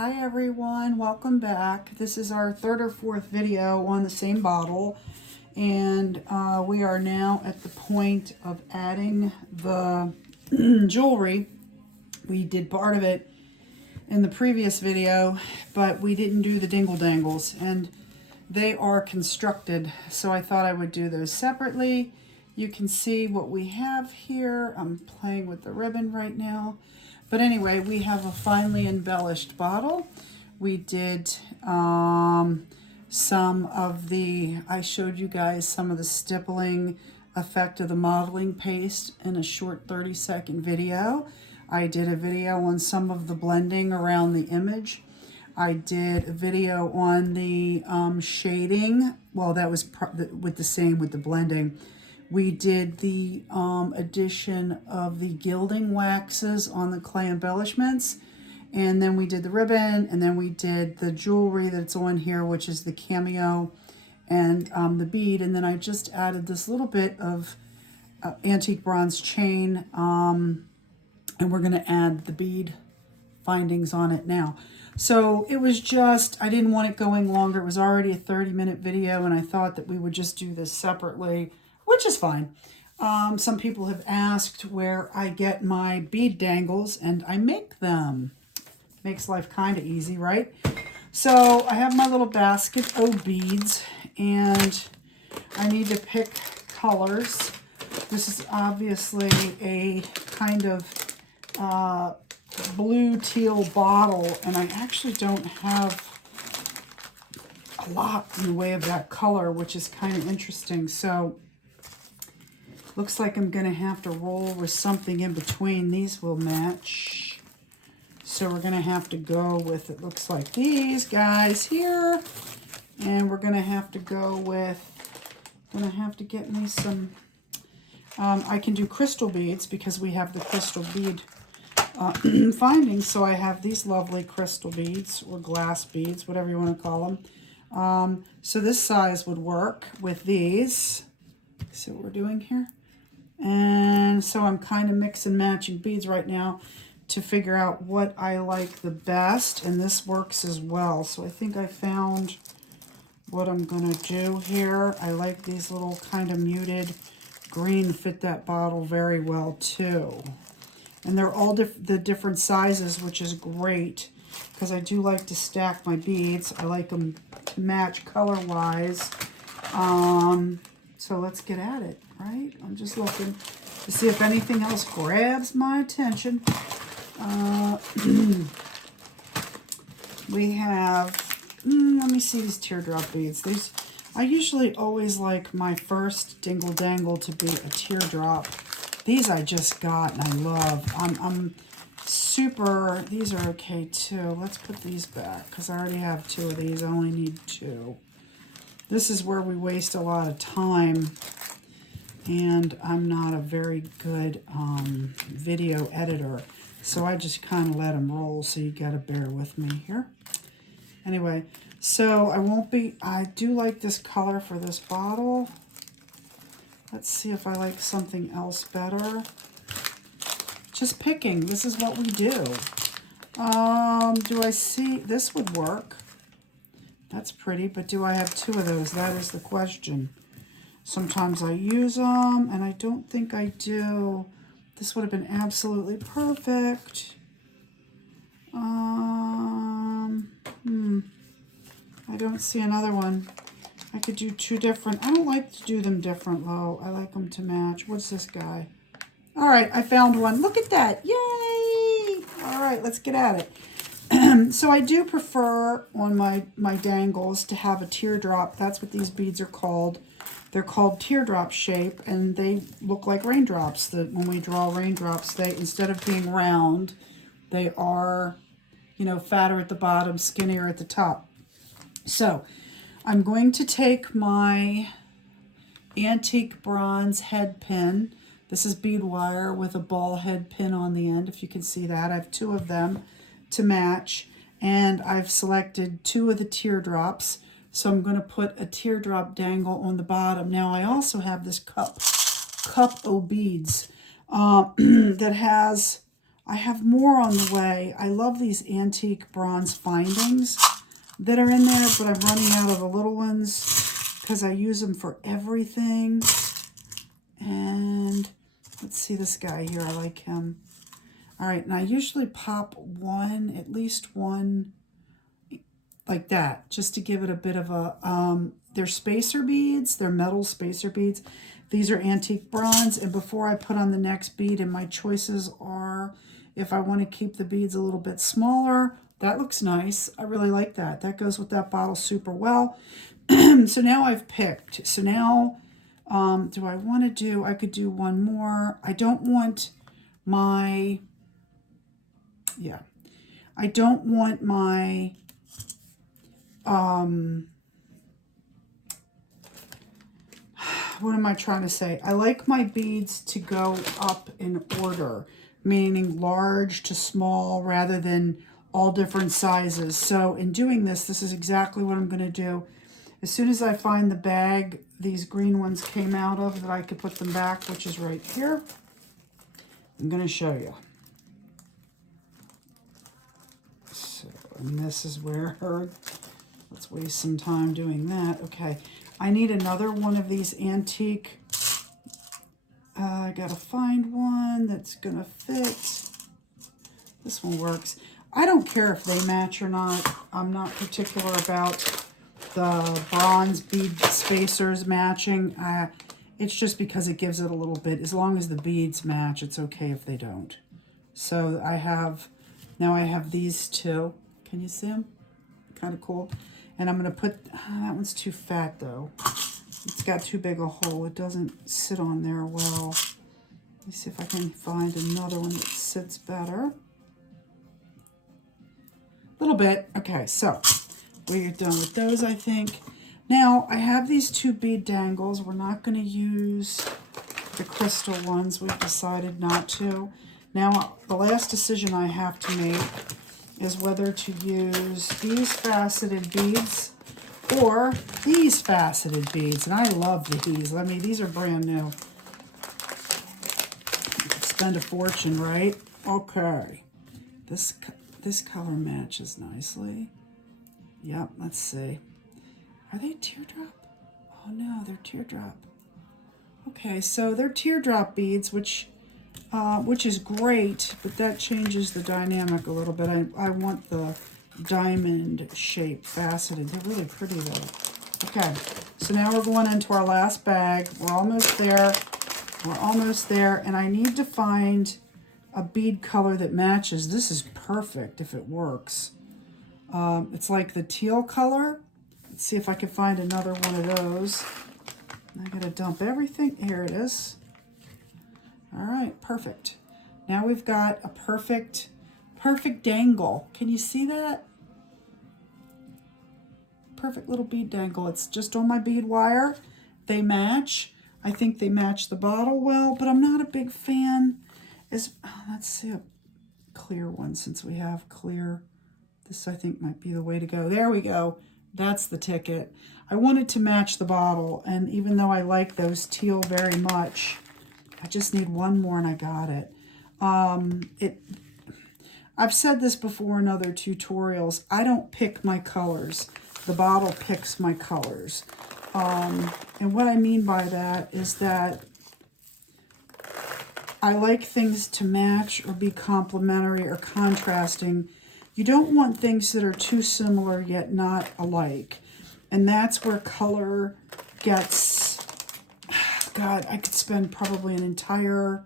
Hi everyone, welcome back. This is our third or fourth video on the same bottle, and we are now at the point of adding the jewelry. We did part of it in the previous video, but we didn't do the dingle dangles, and they are constructed, so I thought I would do those separately. You can see what we have here. I'm playing with the ribbon right now. But anyway, we have a finely embellished bottle. We did some of the, I showed you guys some of the stippling effect of the modeling paste in a short 30-second video. I did a video on some of the blending around the image. I did a video on the shading. Well, that was with the blending. We did the addition of the gilding waxes on the clay embellishments. And then we did the ribbon, and then we did the jewelry that's on here, which is the cameo and the bead. And then I just added this little bit of antique bronze chain, and we're gonna add the bead findings on it now. So it was just, I didn't want it going longer. It was already a 30-minute video, and I thought that we would just do this separately, which is fine. Some people have asked where I get my bead dangles, and I make them. Makes life kind of easy, right? So I have my little basket of beads, and I need to pick colors. This is obviously a kind of blue teal bottle, and I actually don't have a lot in the way of that color, which is kind of interesting. So looks like I'm going to have to roll with something in between. These will match. So we're going to have to go with, it looks like these guys here. And we're going to have to go with, I'm going to have to get me some, I can do crystal beads because we have the crystal bead findings. So I have these lovely crystal beads or glass beads, whatever you want to call them. So this size would work with these. See what we're doing here? And so I'm kind of mix and matching beads right now to figure out what I like the best. And this works as well. So I think I found what I'm going to do here. I like these little kind of muted green, fit that bottle very well too. And they're all the different sizes, which is great because I do like to stack my beads. I like them to match color-wise. So let's get at it, right? I'm just looking to see if anything else grabs my attention. We have, let me see these teardrop beads. These, I usually always like my first dingle dangle to be a teardrop. These I just got and I love. I'm super, these are okay too. Let's put these back because I already have two of these. I only need two. This is where we waste a lot of time, and I'm not a very good video editor, so I just kind of let them roll, so you got to bear with me here. Anyway, so I do like this color for this bottle. Let's see if I like something else better. Just picking, this is what we do. Do I see, this would work. That's pretty, but do I have two of those? That is the question. Sometimes I use them, and I don't think I do. This would have been absolutely perfect. I don't see another one. I could do two different. I don't like to do them different, though. I like them to match. What's this guy? All right, I found one. Look at that. Yay! All right, let's get at it. So I do prefer on my dangles to have a teardrop. That's what these beads are called. They're called teardrop shape, and they look like raindrops. When we draw raindrops, they, instead of being round, they are, you know, fatter at the bottom, skinnier at the top. So I'm going to take my antique bronze head pin. This is bead wire with a ball head pin on the end, if you can see that. I have two of them to match, and I've selected two of the teardrops, so I'm going to put a teardrop dangle on the bottom. Now I also have this cup of beads that has I have more on the way. I love these antique bronze findings that are in there, but I'm running out of the little ones because I use them for everything. And let's see this guy here. I like him. All right, and I usually pop one, at least one, like that, just to give it a bit of a, they're spacer beads, they're metal spacer beads. These are antique bronze, and before I put on the next bead, and my choices are, if I want to keep the beads a little bit smaller, that looks nice. I really like that. That goes with that bottle super well. So now I've picked. So now, do I want to do, I could do one more. I don't want my, yeah, I don't want my, what am I trying to say? I like my beads to go up in order, meaning large to small rather than all different sizes. So in doing this, this is exactly what I'm going to do. As soon as I find the bag these green ones came out of that I could put them back, which is right here, I'm going to show you. So, and this is where, let's waste some time doing that. Okay, I need another one of these antique. I got to find one that's going to fit. This one works. I don't care if they match or not. I'm not particular about the bronze bead spacers matching. It's just because it gives it a little bit. As long as the beads match, it's okay if they don't. So I have, now I have these two. Can you see them? Kind of cool. And I'm going to put, that one's too fat though. It's got too big a hole. It doesn't sit on there well. Let me see if I can find another one that sits better. A little bit. Okay, so we're done with those, I think. Now, I have these two bead dangles. We're not going to use the crystal ones. We've decided not to. Now, the last decision I have to make is whether to use these faceted beads or these faceted beads. And I love these. I mean, these are brand new. Spend a fortune, right? Okay. This color matches nicely. Yep, let's see. Are they teardrop? Oh no, they're teardrop. Okay, so they're teardrop beads, which is great, but that changes the dynamic a little bit. I want the diamond shape faceted. They're really pretty though. Okay, so now we're going into our last bag. We're almost there. We're almost there, and I need to find a bead color that matches. This is perfect if it works. It's like the teal color. Let's see if I can find another one of those. I gotta dump everything. Here it is. All right, perfect. Now we've got a perfect dangle. Can you see that? Perfect little bead dangle. It's just on my bead wire. They match. I think they match the bottle well, but I'm not a big fan. Let's see a clear one since we have clear. This I think might be the way to go. There we go. That's the ticket. I wanted to match the bottle, and even though I like those teal very much, I just need one more and I got it. I've said this before in other tutorials. I don't pick my colors. The bottle picks my colors. And what I mean by that is that I like things to match or be complementary or contrasting. You don't want things that are too similar yet not alike. And that's where color gets, God, I could spend probably an entire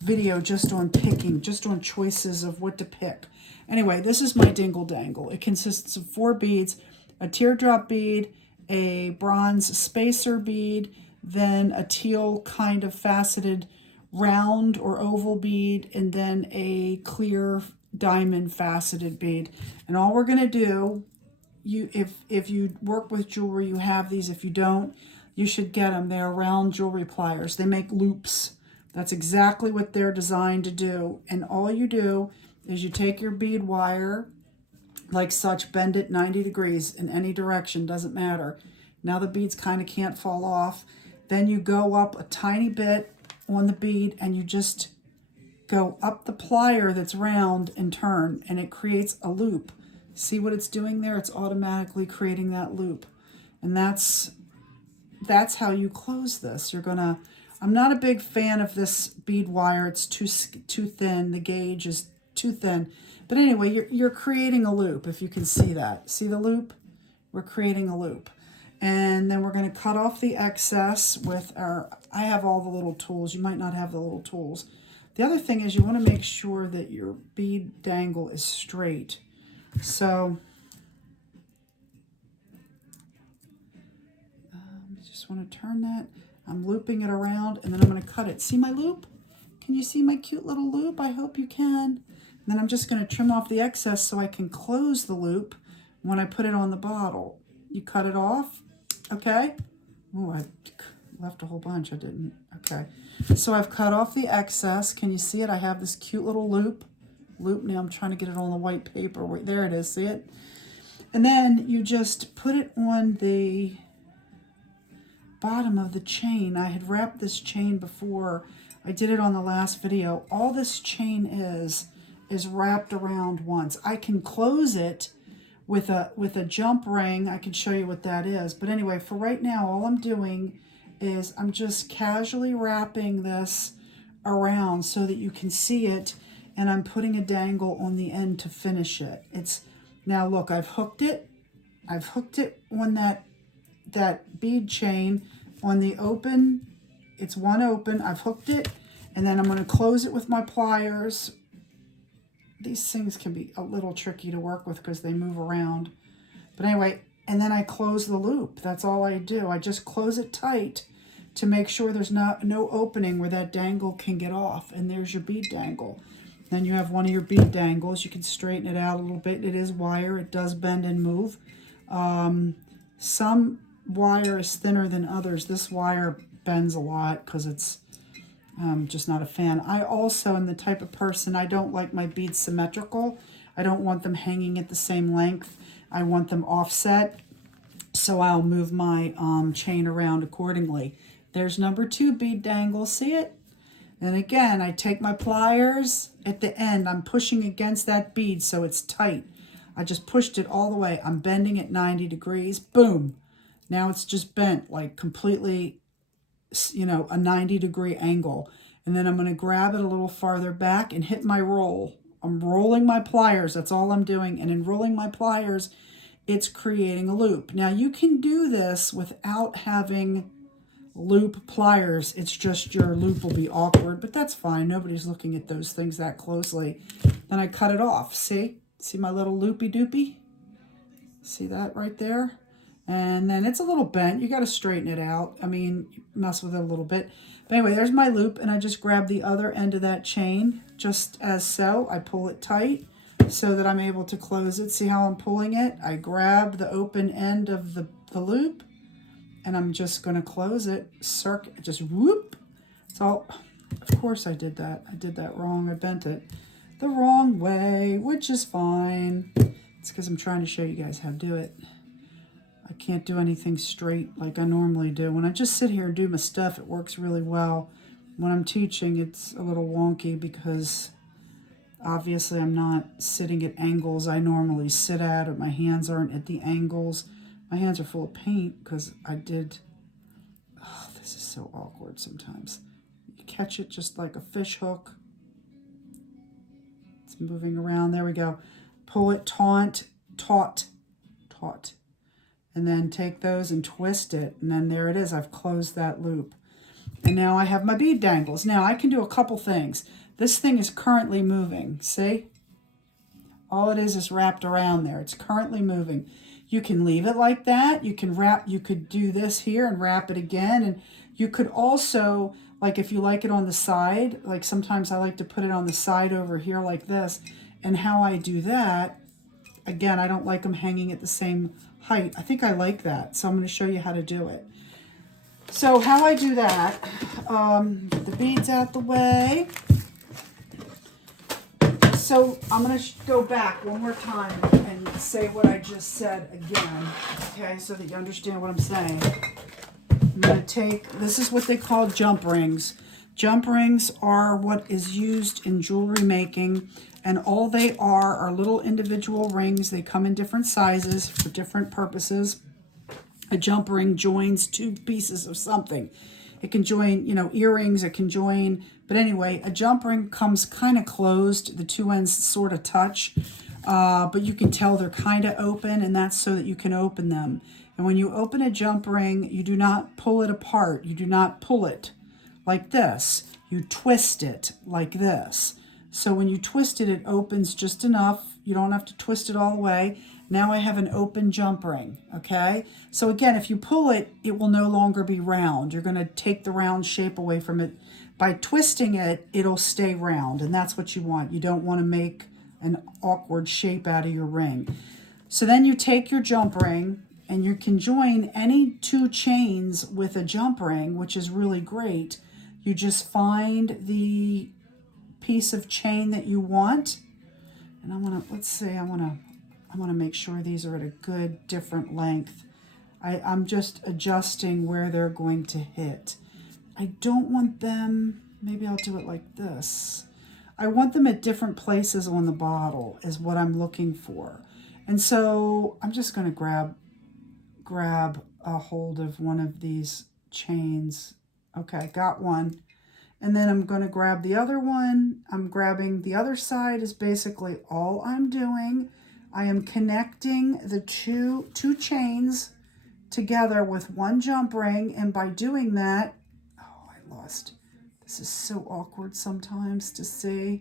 video just on picking, just on choices of what to pick. Anyway, this is my dingle dangle. It consists of 4 beads, a teardrop bead, a bronze spacer bead, then a teal kind of faceted round or oval bead, and then a clear diamond faceted bead. And all we're going to do, if you work with jewelry, you have these. If you don't, you should get them. They are round jewelry pliers. They make loops. That's exactly what they're designed to do. And all you do is you take your bead wire like such, bend it 90 degrees in any direction, doesn't matter. Now the beads kind of can't fall off. Then you go up a tiny bit on the bead and you just go up the plier that's round and turn, and it creates a loop. See what it's doing there? It's automatically creating that loop. And that's how you close this. You're gonna, I'm not a big fan of this bead wire. It's too thin. The gauge is too thin. But anyway, you're creating a loop, if you can see that. See the loop? We're creating a loop. And then we're going to cut off the excess with our, I have all the little tools. You might not have the little tools. The other thing is you want to make sure that your bead dangle is straight. So just want to turn that. I'm looping it around, and then I'm going to cut it. See my loop? Can you see my cute little loop? I hope you can. And then I'm just going to trim off the excess so I can close the loop when I put it on the bottle. You cut it off, okay? Oh, I left a whole bunch. I didn't. Okay. So I've cut off the excess. Can you see it? I have this cute little loop. Now I'm trying to get it on the white paper. Wait, there it is. See it? And then you just put it on the bottom of the chain. I had wrapped this chain before. I did it on the last video. All this chain is wrapped around once. I can close it with a jump ring. I can show you what that is. But anyway, for right now, all I'm doing is I'm just casually wrapping this around so that you can see it, and I'm putting a dangle on the end to finish it. It's now look, I've hooked it on that bead chain on the open. It's one open. I've hooked it, and then I'm going to close it with my pliers. These things can be a little tricky to work with because they move around. But anyway, and then I close the loop. That's all I do. I just close it tight to make sure there's no opening where that dangle can get off. And there's your bead dangle. Then you have one of your bead dangles. You can straighten it out a little bit. It is wire. It does bend and move. Some wire is thinner than others. This wire bends a lot because it's just not a fan. I also am the type of person, I don't like my beads symmetrical. I don't want them hanging at the same length. I want them offset. So I'll move my chain around accordingly. There's number 2 bead dangle. See it? And again, I take my pliers at the end. I'm pushing against that bead so it's tight. I just pushed it all the way. I'm bending it 90 degrees. Boom. Now it's just bent like completely, you know, a 90-degree angle. And then I'm going to grab it a little farther back and hit my roll. I'm rolling my pliers. That's all I'm doing. And in rolling my pliers, it's creating a loop. Now you can do this without having loop pliers. It's just your loop will be awkward, but that's fine. Nobody's looking at those things that closely. Then I cut it off. See? See my little loopy doopy? See that right there? And then it's a little bent. You got to straighten it out. I mean, mess with it a little bit. But anyway, there's my loop, and I just grab the other end of that chain, just as so. I pull it tight so that I'm able to close it. See how I'm pulling it? I grab the open end of the loop, and I'm just going to close it. Circuit, just whoop. So, of course I did that. I did that wrong. I bent it the wrong way, which is fine. It's because I'm trying to show you guys how to do it. I can't do anything straight like I normally do. When I just sit here and do my stuff, it works really well. When I'm teaching, it's a little wonky because obviously I'm not sitting at angles I normally sit at, or my hands aren't at the angles. My hands are full of paint because I did, oh, this is so awkward sometimes. You catch it just like a fish hook. It's moving around. There we go. Pull it, taut. And then take those and twist it. And then there it is. I've closed that loop. And now I have my bead dangles. Now I can do a couple things. This thing is currently moving. See? All it is wrapped around there. It's currently moving. You can leave it like that. You can wrap, you could do this here and wrap it again. And you could also, like if you like it on the side, like sometimes I like to put it on the side over here like this. And how I do that, again, I don't like them hanging at the same height. I think I like that. So I'm going to show you how to do it. So how I do that, get the beads out the way. So I'm going to go back one more time and say what I just said again, okay, so that you understand what I'm saying. I'm going to take, this is what they call jump rings. Jump rings are what is used in jewelry making, and all they are little individual rings. They come in different sizes for different purposes. A jump ring joins two pieces of something. It can join, you know, earrings, it can join, but anyway, a jump ring comes kind of closed. The two ends sort of touch, but you can tell they're kind of open, and that's so that you can open them. And when you open a jump ring, you do not pull it apart. You do not pull it like this. You twist it like this. So when you twist it, it opens just enough. You don't have to twist it all the way. Now I have an open jump ring, okay? So again, if you pull it, it will no longer be round. You're gonna take the round shape away from it. By twisting it, it'll stay round, and that's what you want. You don't wanna make an awkward shape out of your ring. So then you take your jump ring, and you can join any two chains with a jump ring, which is really great. You just find the piece of chain that you want, and I want to, let's say I want to make sure these are at a good different length. I'm just adjusting where they're going to hit. I don't want them, maybe I'll do it like this. I want them at different places on the bottle is what I'm looking for. And so I'm just going to grab a hold of one of these chains. Okay, got one. And then I'm going to grab the other one. I'm grabbing the other side is basically all I'm doing. I am connecting the two chains together with one jump ring. And by doing that, oh, I lost. This is so awkward sometimes to see.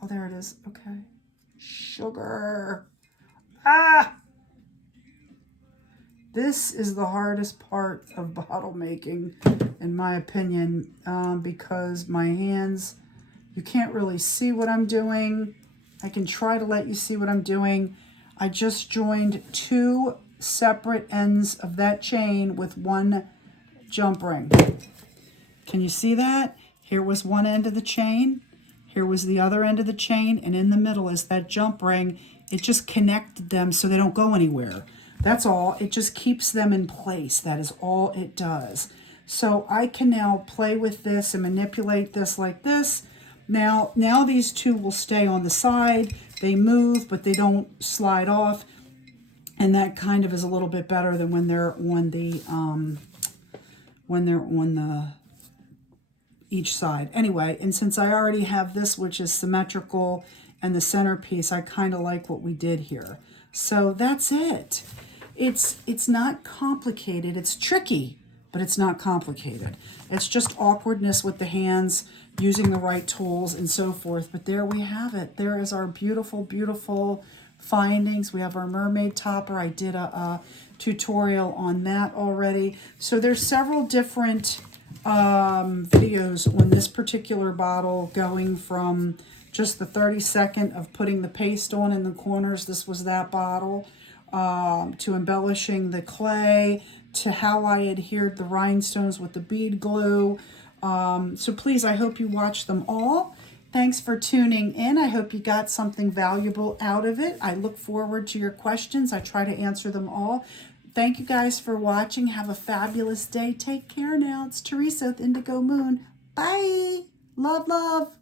Oh, there it is. Okay. Sugar. Ah! This is the hardest part of bottle making, in my opinion, because my hands, you can't really see what I'm doing. I can try to let you see what I'm doing. I just joined two separate ends of that chain with one jump ring. Can you see that? Here was one end of the chain. Here was the other end of the chain. And in the middle is that jump ring. It just connected them so they don't go anywhere. That's all. It just keeps them in place. That is all it does. So I can now play with this and manipulate this like this. Now these two will stay on the side. They move, but they don't slide off. And that kind of is a little bit better than when they're on the each side. Anyway, and since I already have this, which is symmetrical, and the centerpiece, I kind of like what we did here. So that's it. It's not complicated. It's tricky, but it's not complicated. It's just awkwardness with the hands, using the right tools and so forth. But there we have it. There is our beautiful, beautiful findings. We have our mermaid topper. I did a tutorial on that already. So there's several different videos on this particular bottle, going from just the 30-second of putting the paste on in the corners, this was that bottle, to embellishing the clay, to how I adhered the rhinestones with the bead glue. So please, I hope you watch them all. Thanks for tuning in. I hope you got something valuable out of it. I look forward to your questions. I try to answer them all. Thank you guys for watching. Have a fabulous day. Take care now. It's Teresa with Indigo Moon. Bye. Love, love.